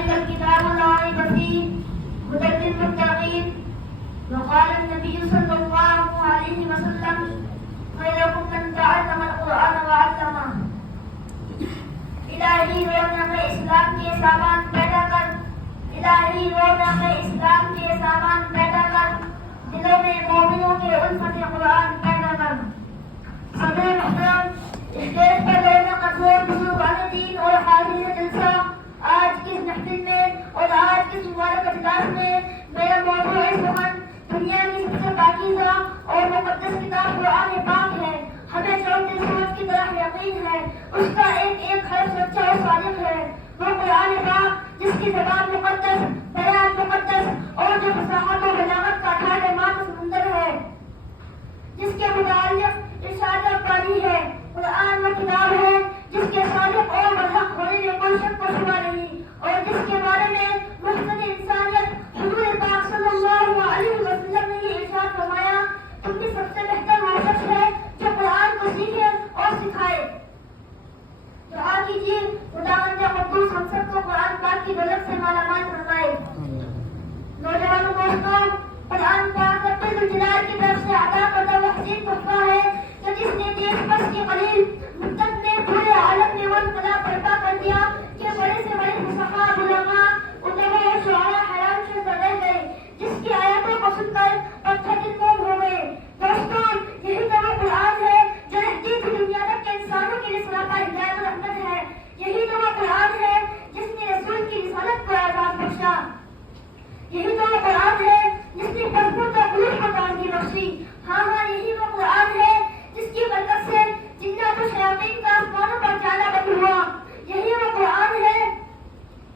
ذلك الكتاب لا ريب فيه هدى للمتقين. وقال النبي صلى الله عليه وسلم خيركم من تعلم القرآن وعلمه. الہی رونق اسلام کے سامان پیدا کر، الہی رونق اسلام کے سامان پیدا کر، دلوں میں مومنوں کے الفت قرآن پیدا کر. صدر محترم، اسٹیج پر رہنے قصور بزرگ دین اور حاضرین جلسہ، آج کی اس محفل میں اور آج کی اس مبارک اجلاس میں میرا موضوع سخن دنیا کی سب سے پاکیزہ اور مقدس کتاب قرآن پاک ہے. ہمیں چلتے سورج کی طرح یقین ہے، اس کا ایک ایک حرف سچا اور صادق ہے. وہ قرآن پاک جس کی زبان مقدس، بیان مقدس اور جو فصاحت و بلاغت کا ٹھاٹ مات سمندر ہے، جس کے متعلق ارشاد ربانی ہے. قرآن وہ کتاب ہے جس کے صادق اور برحق ہونے میں کوئی شک و شبہ نہیں، اور جس کے بارے میں محسن انسانیت حضور پاک صلی اللہ علیہ وسلم نے یہ ارشاد فرمایا، تم میں سب سے بہتر وہ شخص ہے جو قرآن کو سیکھے اور سکھائے. دعا کیجیے خداوند قدوس ہم سب کو قرآن پاک کی دولت سے مالا مال فرمائے. نوجوانوں دوستوں، قرآن پاک رب ذوالجلال کی طرف سے عطا کردہ وہ حسین تحفہ ہے کہ جس نے دیش بس کی قلیل مدت میں پورے عالم میں وہ انقلاب برپا کر دیا کہ بڑے سے بڑے فصحاء، علماء، ادباء اور شعراء حیران شدہ رہ گئے، جس کی آیاتوں کو سن کر پتھر دل موم ہو گئے. دوستوں، یہی تو وہ قرآن ہے جو رہتی تھی دنیا تک کے انسانوں کے لیے سراپا ہدایت و رحمت ہے. یہی تو وہ قرآن ہے جس نے رسول کی رسالت کو اعزاز بخشا. یہی تو وہ قرآن ہے جس نے مضبوط و قلوب کو تازگی بخشی. ہاں یہی وہ قرآن ہے جس کی برکت سے جنات و شیاطین کا آسمانوں پر جانا بند ہوا. یہی وہ قرآن ہے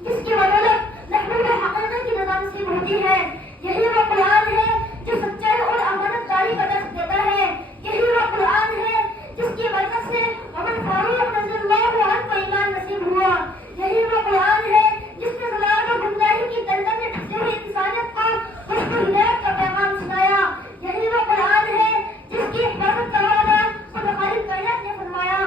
جس کی بدولت محبوب حقیقت کی رضا نصیب ہوتی ہے. یہی وہ قرآن ہے جو سچائی اور امانت داری کا درس دیتا ہے. یہی وہ قرآن ہے جس کی برکت سے عمر فاروق رضی اللہ عنہ کو ایمان نصیب ہوا. یہی وہ قرآن ہے جس نے ضلالت و گمراہی کی دلدل میں پھنسی ہوئی انسانیت کو خوشبو ہدایت کا پیغام سنایا. یہی وہ قرآن ہے جس کی حفاظت کا وعدہ خود خالق کائنات نے فرمایا.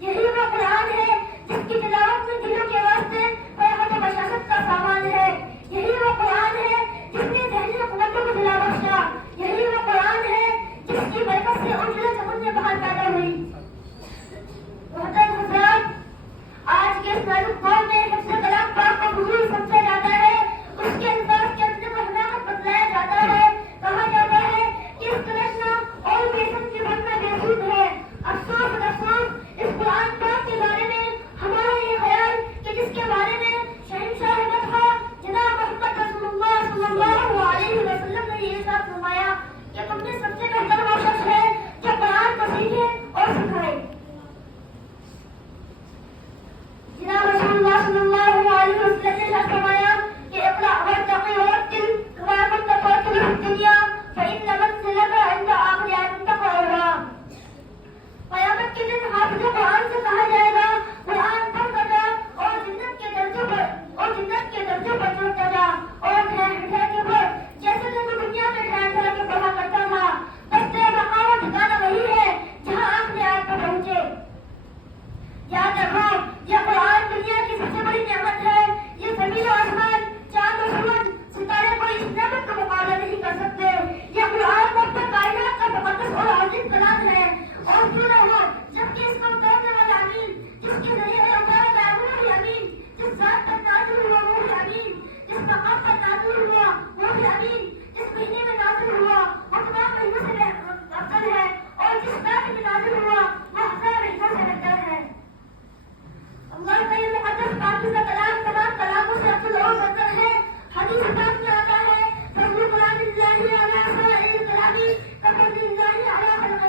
یہی وہ قرآن ہے جس کی تلاوت میں دلوں کے واسطے فرحت و بشاشت کا سامان ہے. یہی وہ قرآن ہے جس نے ذہنی قوتوں کو دلا بخشا. یہی وہ قرآن ہے جس کی برکت سے اجلے چمن میں بہار پیدا ہوئی. محترم حضرات، آج کے اس نازک دور میں حفظ کلام پاک کو فضول سمجھا جاتا ہے، اس کے الفاظ کے اندر کو حماقت بتلایا جاتا ہے. کہا جاتا ہے کہ اس تلشنا اور بیسن کی بننا بیسود ہے. افسوس افسوس، اس قرآن پاک کے بارے میں ہمارا یہ خیال کہ جس کے بارے میں شہنشاہ مدحہ جناب محمد رسول اللہ صلی اللہ علیہ وسلم نے یہ ارشاد فرمایا کہ تم میں سب سے بہتر وہ شخص ہے جو قرآن کو سیکھے اور سکھائے. جناب رسول اللہ صلی اللہ علیہ وسلم نے ارشاد فرمایا کہ اقرأ وارتقي ورتل كما كنت ترتل في الدنيا فإن منزلك عند آخر آية تقرأها. قیامت کے دن حافظ قرآن سے کہا جائے گا قرآن پڑھتا جا اور جنت کے درجوں پر چڑھتا جا اور ٹھہر کے پڑھ جیسے کہ تو دنیا میں ٹھہر کے پڑھا کرتا تھا. بس تیرا مقام و ٹھکانا وہی ہے جہاں آخری آیت پر پہنچے. یاد رکھو، یہ قرآن دنیا کی سب سے بڑی نعمت ہے. یہ زمین و آسمان، چاند و سورج، ستارے کوئی اس نعمت کا مقابلہ نہیں کر سکتے. یہ قرآن مقدس کائنات کا مقدس اور عظیم کلام ہے. اور کیوں نہ ہو جبکہ اس کو اتارنے والا امین، جس کے ذریعے میں اتارا گیا روح امین، جس ذات پر نازل ہوا روح امین، جس مقام پر نازل ہوا روح امین، جس مہینے میں نازل ہوا وہ تمام مہینوں سے افضل ہے، اور جس رات میں نازل ہوا وہ ہزار مہینوں سے بہتر ہے. اللہ کا یہ مقدس پاکیزہ کلام تمام کلاموں سے افضل اور بہتر ہے. حدیث پاک میں آتا ہے فضل کلام اللہ علی سائر الکلام کفضل اللہ علی خلقہ.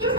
30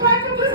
30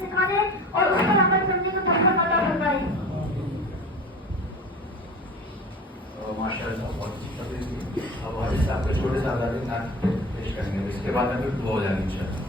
سکھانے اور اس پر عمل کرنے کا توفیق عطا فرمائے. ماشاء اللہ بہت اچھی تقریر تھی. اب حاجی صاحب کے چھوٹے صاحب نعت پیش کریں گے, اس کے بعد ابھی دعا ہو جائیں گے انشاءاللہ.